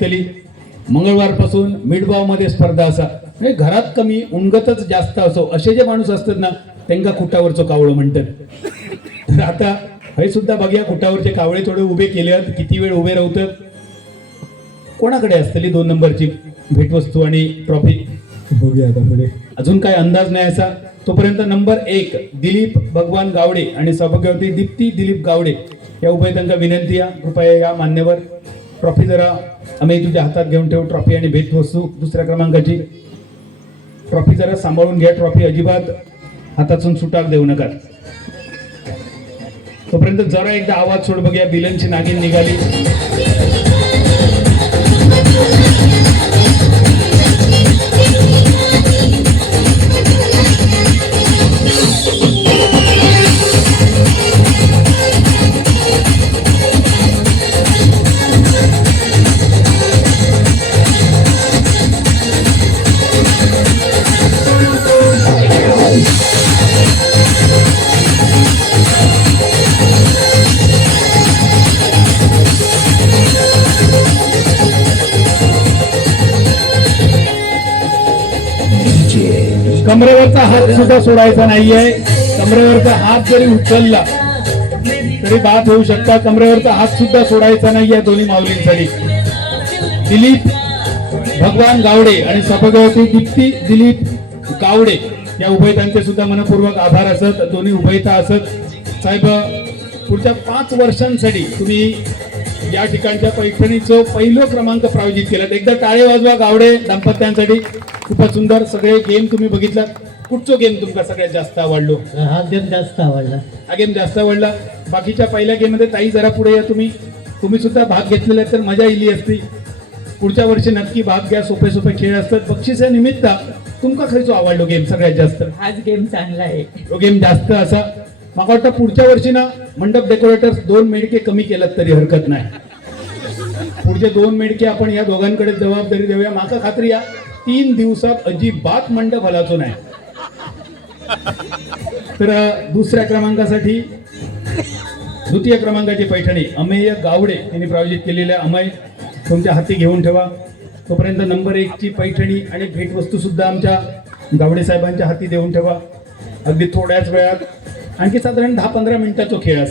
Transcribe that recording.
दिसतली. मंगळवारपासून मिडबावमध्ये स्पर्धा असा म्हणजे घरात कमी उणगतच जास्त असो असे जे माणूस असतात ना त्यांना खुटावरचं कावळं म्हणतात. तर आता हे सुद्धा बघूया खुटावरचे कावळे थोडे उभे केले आहेत, किती वेळ उभे राहतात. कोणाकडे असतली 2 नंबरची भेटवस्तू आणि ट्रॉफी बघूया आता पुढे. अजून काय अंदाज नाही असा. तोपर्यंत नंबर 1 दिलीप भगवान गावडे आणि सौभाग्यवती दीप्ती दिलीप गावडे या उभयतांना विनंती आहे, कृपया या मान्यवर. ट्रॉफी जरा आम्ही तुझ्या हातात घेऊन ठेवू, ट्रॉफी आणि भेटवस्तू. दुसऱ्या क्रमांकाची ट्रॉफी जरा सांभाळून घ्या, ट्रॉफी अजिबात हातातून सुटाक देऊ नका. तोपर्यंत जरा एकदा आवाज सोड बघूया. बिलनची नागिन निघाली. कमरेवरचा हात सुद्धा सोडायचा नाहीये. कमरेवरचा हात जरी उचलला तरी बात होऊ शकता. कमरेवरचा हात सुद्धा सोडायचा नाहीये दोन्ही माऊलींसाठी. दिलीप भगवान गावडे आणि सौभाग्यवती दीप्ती दिलीप गावडे या उभयतांचे सुद्धा मनपूर्वक आभार असत. दोन्ही उभयता असत. साहेब पुढच्या 5 वर्षांसाठी तुम्ही या ठिकाणच्या पैठणीचं पहिलं क्रमांक प्रायोजित केलं. एकदा टाळे वाजवा गावडे दाम्पत्यांसाठी. खूपच सुंदर सगळे गेम तुम्ही बघितला. कुठचा गेम तुमका सगळ्यात जास्त आवडलो? हा गेम जास्त आवडला. हा गेम जास्त आवडला. बाकीच्या पहिल्या गेम मध्ये ताई जरा पुढे या. तुम्ही सुद्धा भाग घेतलेला तर मजा इली असती. पुढच्या वर्षी नक्की भाग घ्या. सोपे सोपे खेळ असतात. बक्षिसा निमित्त तुमका खरंच आवडलो गेम सगळ्यात जास्त? हाच गेम चांगला आहे. तो गेम जास्त असा. मला वाटतं पुढच्या वर्षी ना मंडप डेकोरेटर्स 2 मेडके कमी केलात तरी हरकत नाही. पुढचे 2 मेडके आपण या दोघांकडे जबाबदारी देऊया. माका खात्री या 3 दिवसात अजिबात मंडप हलायचो नाही. तर दुसऱ्या क्रमांकासाठी द्वितीय क्रमांकाची पैठणी अमेय गावडे यांनी प्रायोजित केलेल्या अमय तुमच्या हाती घेऊन ठेवा. तोपर्यंत नंबर 1 ची पैठणी आणि भेटवस्तू सुद्धा आमच्या गावडे साहेबांच्या हाती देऊन ठेवा. अगदी थोड्याच वेळात आणखी साधारण 10-15 मिनिटाचा खेळ असा.